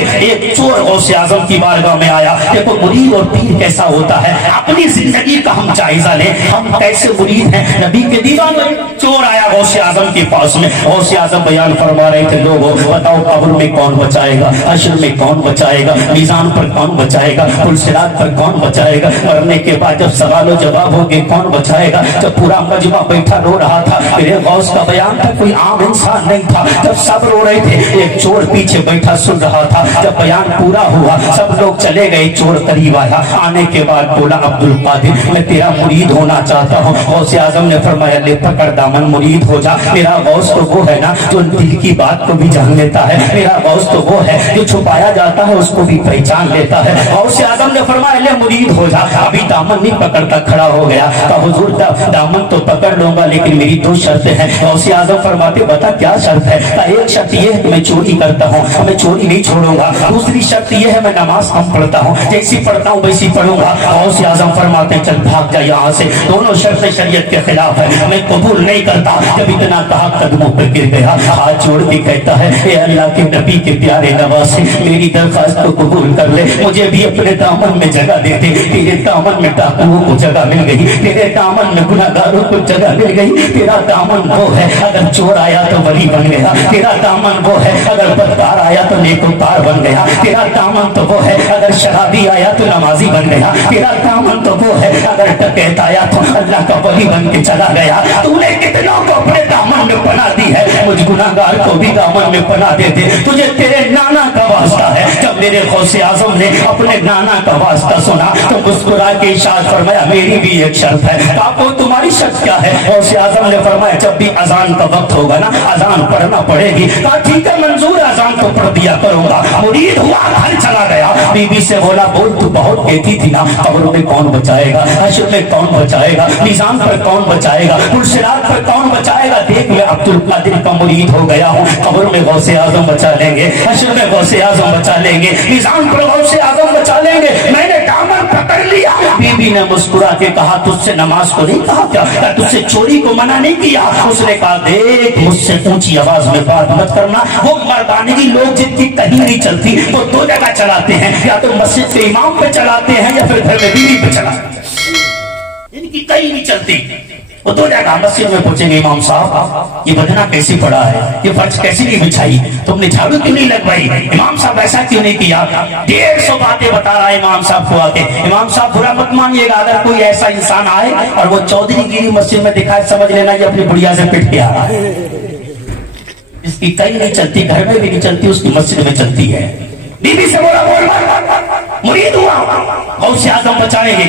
تھے، ایک چور غوث اعظم کی بارگاہ میں آیا. دیکھو مرید اور پیر کیسا ہوتا ہے، اپنی زندگی کا ہم جائزہ لیں، ہم کیسے مرید ہیں نبی کے دیوان. چور آیا غوث اعظم کے پاس میں. غوث اعظم بیان فرما رہے تھے، لوگوں بتاؤ قبر میں کون بچائے گا، حشر میں کون بچائے گا، میزان پر کون بچائے گا، پل صراط پر کون بچائے گا، مرنے کے بعد جب سوال و جواب ہوگے کون بچائے گا. جب پورا مجمع بیٹھا رو رہا تھا، میرے غوث کا بیان تھا، کوئی عام انسان نہیں تھا. جب سب رو رہے تھے، ایک چور پیچھے بیٹھا سن رہا تھا. جب بیان پورا ہوا سب لوگ چلے گئے، چور قریب آیا. آنے کے بعد بولا، عبد القادر میں تیرا مرید ہونا چاہتا ہوں. غوث اعظم نے فرمایا، لے پکڑ دامن، مرید ہو جا. میرا غوث تو وہ ہے نا جو دل کی بات کو بھی جان لیتا ہے، میرا غوث تو وہ ہے جو چھپایا جاتا ہے اس کو بھی پہچان لیتا ہے. غوث اعظم نے فرمایا، لے مرید ہو جا. ابھی دامن نہیں پکڑتا کھڑا ہو گیا. کہا حضور دامن تو پکڑ لوں گا لیکن میری دو شرطیں ہیں. غوث اعظم فرماتے، بتا کیا شرط ہے؟ کہا ایک شرط یہ ہے کہ میں چوری کرتا ہوں، میں چوری نہیں چھوڑوں گا. دوسری شرط یہ ہے میں نماز کم پڑھتا ہوں، جیسی پڑھتا ہوں ویسی پڑھوں گا. غوث اعظم فرماتے ہیں، چل بھاگ جا یہاں سے، دونوں شرطیں شریعت کے خلاف ہے، میں قبول نہیں کرتا. جب اتنا کہا قدموں پر گر گیا، ہاتھ جوڑ کے کہتا ہے، اے اللہ کے نبی کے پیارے نواسے، میری درخواست کو قبول کر لے، مجھے بھی اپنے دامن میں جگہ دے دے. تیرے دامن میں ڈاکوؤں کو جگہ مل گئی، تیرے دامن میں گناہگاروں کو جگہ مل گئی. تیرا دامن وہ ہے اگر چور آیا تو ولی بن گیا، تیرا دامن وہ ہے اگر بدکار آیا تو نیکوکار بن گیا، تیرا دامن تو وہ ہے اگر شرابی آیا تو نمازی بن گیا، تیرا دامن تو وہ ہے اگر ڈکیت آیا تو اللہ کا ولی بن کے چلا گیا. تو نے کتنوں کو اپنے دامن میں پناہ دی ہے، مجھ گناہگار کو بھی دامن میں پناہ دے دے. تجھے تیرے نانا کا واسطہ ہے. جب میرے غوث اعظم نے اپنے نانا کا واسطہ سنا تو مسکرا کے ارشاد فرمایا، میری بھی ایک شرط ہے. آپ کو تمہاری شرط کیا ہے؟ غوث اعظم نے فرمایا، جب بھی اذان کا وقت ہوگا نا اذان پڑھنا پڑے گی. کہا ٹھیک ہے منظور، اذان تو پڑھ دیا کروں گا. مرید ہوا، گھر چلا گیا. بی بی سے بولا، بول تو بہت کہتی تھی نا، قبر میں کون بچائے گا، حشر میں کون بچائے گا، میزان پر کون بچائے گا، پل صراط پر کون بچائے گا. دیکھ میں عبد القادر کا مرید ہو گیا ہوں. قبر میں غوث اعظم بچا لیں گے، حشر میں غوث اعظم بچا لیں گے، میزان پر غوث اعظم بچا لیں گے. میں نے دامن پکڑ لیا. بی بی نے مسکرا کے کہا، تجھ سے نماز کو نہیں کہا کیا، تجھ سے چوری کو منع نہیں کیا. اس نے کہا، دیکھ مجھ سے اونچی آواز میں بات مت کرنا. وہ مردانگی لوگ جن کی کہیں نہیں چلتی وہ دو جگہ چلاتے ہیں، یا تو مسجد کے امام پہ چلاتے ہیں یا پھر گھر میں بیوی پہ چلاتے ہیں. ان کی کہیں نہیں چلتی، وہ دو جگہ مسجد میں پوچھیں گے، امام صاحب یہ بدنہ کیسے پڑا ہے، یہ فرش کیسے نہیں بچھائی، تم نے جھاڑو کیوں نہیں لگوائی، امام صاحب ایسا کیوں نہیں کیا. 150 باتیں بتا رہا ہے امام صاحب کو آ کے. امام صاحب برا مت مانیے گا، اگر کوئی ایسا انسان آئے اور وہ چودھری گیری مسجد میں دکھائے، سمجھ لینا یہ اپنی بڑھیا سے پٹ کے آ رہا ہے. اس کی کہیں نہیں چلتی، گھر میں بھی نہیں چلتی، اس کی مسجد میں چلتی ہے. بی بی سے بولا، بول مرید ہوا، غوث اعظم بچائیں گے.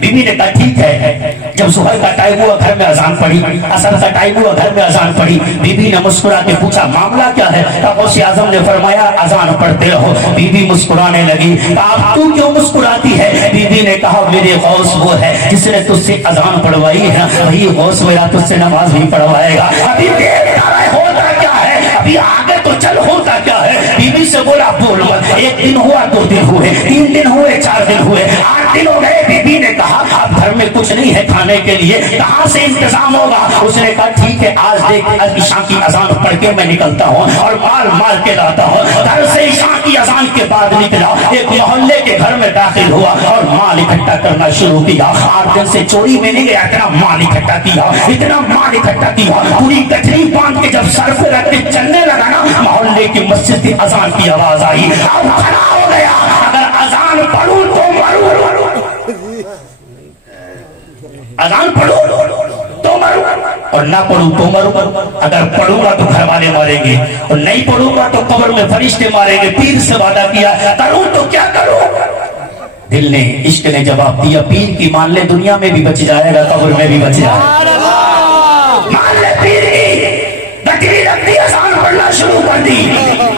بی بی نے کہا ٹھیک ہے. جب ظہر کا ٹائم ہوا گھر میں اذان پڑھی، عصر کا ٹائم ہوا گھر میں اذان پڑھی. بی بی نے مسکرا کے پوچھا، معاملہ کیا ہے؟ غوث اعظم نے فرمایا، اذان پڑھتے رہو. بی بی مسکرانے لگی. آپ تو کیوں مسکراتی ہے؟ بی بی نے کہا، میرے غوث وہ ہے جس نے تجھ سے اذان پڑھوائی ہے، وہی غوث میرا تجھ سے نماز بھی پڑھوائے گا. ابھی ہوتا کیا ہے، ابھی آگے تو چل، ہوتا کیا ہے. بی بی سے بولا، بول مت. 1 دن ہوا، 2 دن ہوئے، 3 دن ہوئے، 4 دن ہوئے، 8 دن ہو گئے. بی بی نے کہا، اب گھر میں کچھ نہیں ہے کھانے کے لیے، کہاں سے انتظام ہوگا؟ اس نے کہا ٹھیک ہے، آج دیکھ عشاء کی اذان پڑھ کے میں نکلتا ہوں اور مال کے لاتا ہوں. گھر سے عشاء کی اذان کے بعد نکلا، ایک محلے کے گھر میں داخل ہوا اور مال اکٹھا کرنا شروع کیا. 8 دن سے چوری میں نہیں گیا، اتنا مال اکٹھا کیا، اتنا مال اکٹھا کیا. پوری گٹھری باندھ کے جب سر پہ رکھ کے چلنے لگا نا، محلے کی مسجد کی اذان کی آواز آئی. اب کھڑا ہو گیا، اگر اذان پڑھوں تو مروں، اذان پڑھوں تو مروں اور نہ پڑھوں تو مروں. اگر پڑھوں گا تو گھر والے ماریں گے اور نہیں پڑھوں گا تو قبر میں فرشتے ماریں گے. پیر سے وعدہ کیا، کروں تو کیا کروں. دل نے، عشق نے جواب دیا، پیر کی مان لے، دنیا میں بھی بچ جائے گا، قبر میں بھی بچ جائے گا. مان لے پیر کی. گٹری رکھ دی، اذان پڑھنا شروع کر دی.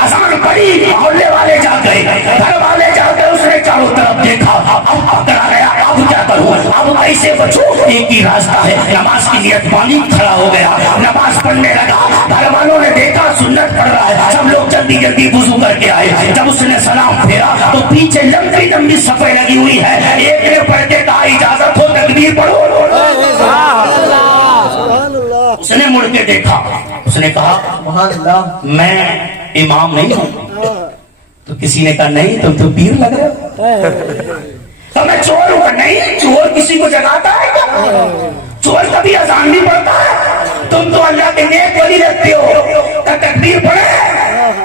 اذان پڑھی، محلے والے جا گئے، گھر والے جا گئے. اس نے چاروں طرف دیکھا، اب پکڑا گیا، اب کیا کروں، اب کیسے بچوں. ایک ہی راستہ ہے، نماز کی نیت پانی کھڑا ہو گیا، نماز پڑھنے لگا. گھر والوں نے دیکھا سنت پڑھ رہا ہے، سب لوگ جلدی جلدی وضو کر کے آئے. جب اس نے سلام پھیرا تو پیچھے لمبی لمبی صفیں لگی ہوئی ہے. ایک نے پڑھ کے کہا، اجازت ہو تکبیر پڑھو. اس نے مڑ کے دیکھا، اس نے کہا، میں امام نہیں ہوں، تو کسی نے کہا نہیں تم تو پیر لگ رہے ہو. تو میں چور ہوں. نہیں, چور کسی کو جگاتا ہے کیا؟ چور کبھی اذان نہیں پڑھتا ہے. تم تو اللہ کے نیک ولی رہتے ہو. تکبیر پڑھے,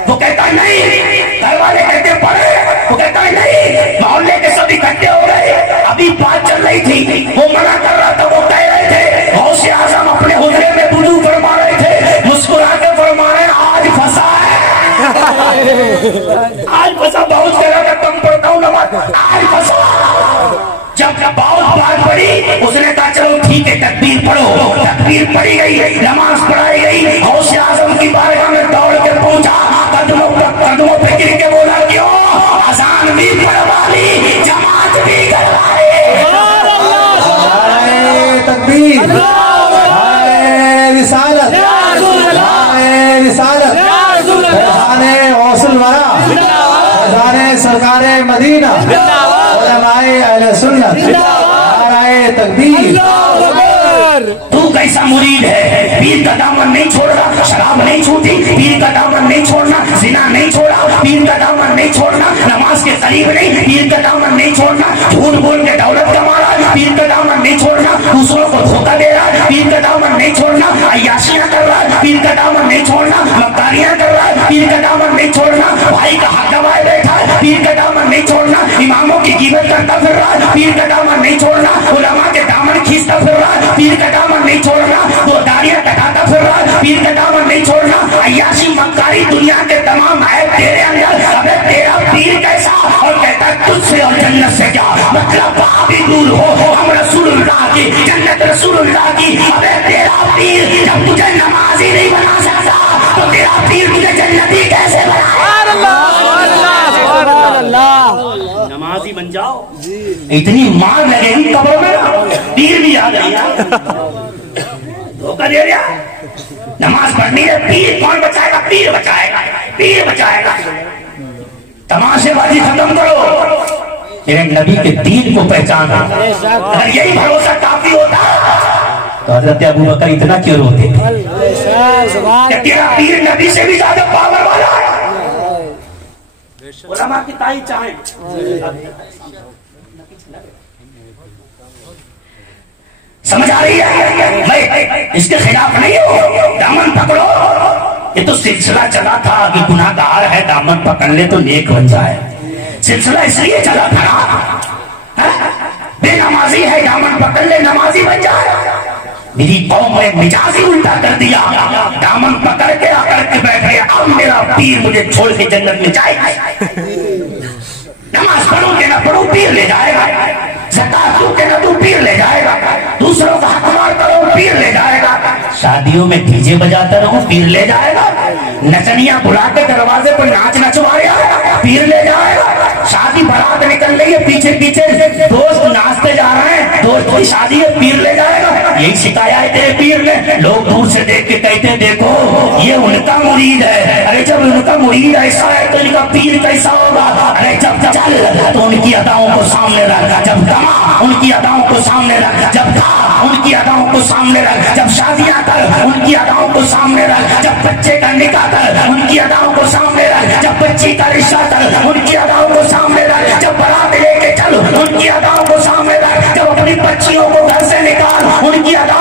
وہ کہتا ہے نہیں. گھر والے کہتے پڑھے, وہ کہتا ہے نہیں. محلے کے سب اکٹھے ہو گئے, ابھی بات چل رہی تھی, وہ منع کر رہا تھا, وہ کہہ رہے تھے غوث اعظم اپنے حجرے میں وضو فرما رہے تھے, مسکرا کے فرما رہے آج پھنسا ہے. آج پھنسا. بہت جگہ کا کم پڑھتا ہوں نماز, آج پھنسا. جب بہت بات پڑی, اس نے کہا چلو ٹھیک ہے تکبیر پڑھو. تکبیر پڑھی گئی, نماز پڑھائی گئی. غوث اعظم کی بارگاہ میں دوڑ کے پہنچا, قدموں پہ گر کے بولا کیوں اذان بھی پڑھوا لی, جماعت بھی کروا لی. تکبیر, رسالت, رسالت, فیضان غوث الورا, فیضان سرکار مدینہ, علماء اہل سنت, نعرہ تکبیر. تو کیسا مرید ہے؟ پیر کا دامن نہیں چھوڑ رہا, شراب نہیں چھوٹی, پیر کا دامن نہیں چھوڑنا, زنا نہیں چھوڑا, پیر کا دامن نہیں چھوڑنا, نماز کے قریب نہیں, پیر کا دامن نہیں چھوڑنا, جھوٹ بول کے دولت کما رہا, پیر کا دامن نہیں چھوڑنا, دوسروں کو دھوکہ دے رہا, پیر کا دامن نہیں چھوڑنا, عیاشیاں کر رہا, پیر کا دامن نہیں چھوڑنا, مکاریاں کر رہا, پیر کا دامن نہیں چھوڑنا, بھائی کا حق دبائے بیٹھا, پیر کا دامن نہیں چھوڑنا, اماموں کی غیبت کرتا پھر رہا, پیر کا دامن نہیں چھوڑنا, علماء کے دامن کھینچتا پھر رہا, پیر کا دامن نہیں چھوڑنا, وہ داڑیاں کٹاتا پھر رہا, پیر کا دامن نہیں چھوڑنا, عیاشی مکاری دنیا کے تمام ہے تیرے اندر. ابے تیرا پیر کیسا, اور کہتا ہے تجھ سے اور جنت سے کیا مطلب, آپ ہی دور ہو, ہم رسول اللہ کی جنت رسول اللہ کی. ابے تیرا پیر جب تجھے نمازی نہیں بنا سکتا تو تیرا پیر تجھے جنتی کیسے بنا؟ نمازی بن جاؤ. اتنی مار لگے گی قبر میں, پیر بھی آ گئی. دھوکہ دے رہا, نماز پڑھنی ہے, پیر کون بچائے گا؟ پیر بچائے گا, پیر بچائے گا. تماشے بازی ختم کرو, میرے نبی کے دین کو پہچانا. اگر یہی بھروسہ کافی ہوتا تو حضرت ابو بکر اتنا کیوں روتے کہ تیرا پیر نبی سے بھی زیادہ پاور والا ہے. علماء کی تائید چاہیں, سمجھ آ رہی ہے؟ میں اس کے خلاف نہیں ہوں. دامن پکڑو, یہ تو سلسلہ چلا تھا کہ گناہ گار ہے دامن پکڑ لے تو نیک بن جائے. سلسلہ اس لیے چلا تھا نا, بے نمازی ہے دامن پکڑ لے نمازی بن جائے. میری قوم نے مجاز ہی الٹا کر دیا, دامن پکڑ کے آ کر کے بیٹھ گیا, اب میرا پیر مجھے چھوڑ کے جنت میں جائے گا. نماز پڑھو کہ نہ پڑھو پیر لے جائے گا, زکات دو کہ نہ دو پیر لے جائے گا, دوسروں کا حق مار کرو پیر لے جائے گا, شادیوں میں ڈیجے بجاتا رہو پیر لے جائے گا, نچنیاں بلا کے دروازے پر ناچ نچوائے گا پیر لے جائے گا. شادی برات نکل رہی ہے, پیچھے پیچھے دوست ناچتے جا رہے ہیں, دوست کی شادی ہے پیر لے جائے گا. یہی سکھایا ہے تیرے پیر نے. لوگ دور سے دیکھ کے کہتے دیکھو یہ ان کا مرید ہے. ارے جب ان کا مرید ایسا ہے تو ان کا پیر کیسا ہوگا؟ ارے جب چل تو ان کی اداؤں کو سامنے رکھا, جب کما ان کی اداؤں کو سامنے رکھا, جب کھا ان کی اداؤں کو سامنے رکھ, جب شادیاں کر ان کی اداؤں کو سامنے رکھ, جب بچے کا نکاح کر ان کی اداؤں کو سامنے رکھ, جب بچی کا رشتہ کر ان کی اداؤں کو سامنے رکھ, جب بارات لے کے چل ان کی اداؤں کو سامنے رکھ, جب اپنی بچیوں کو گھر سے نکال ان کی اداؤں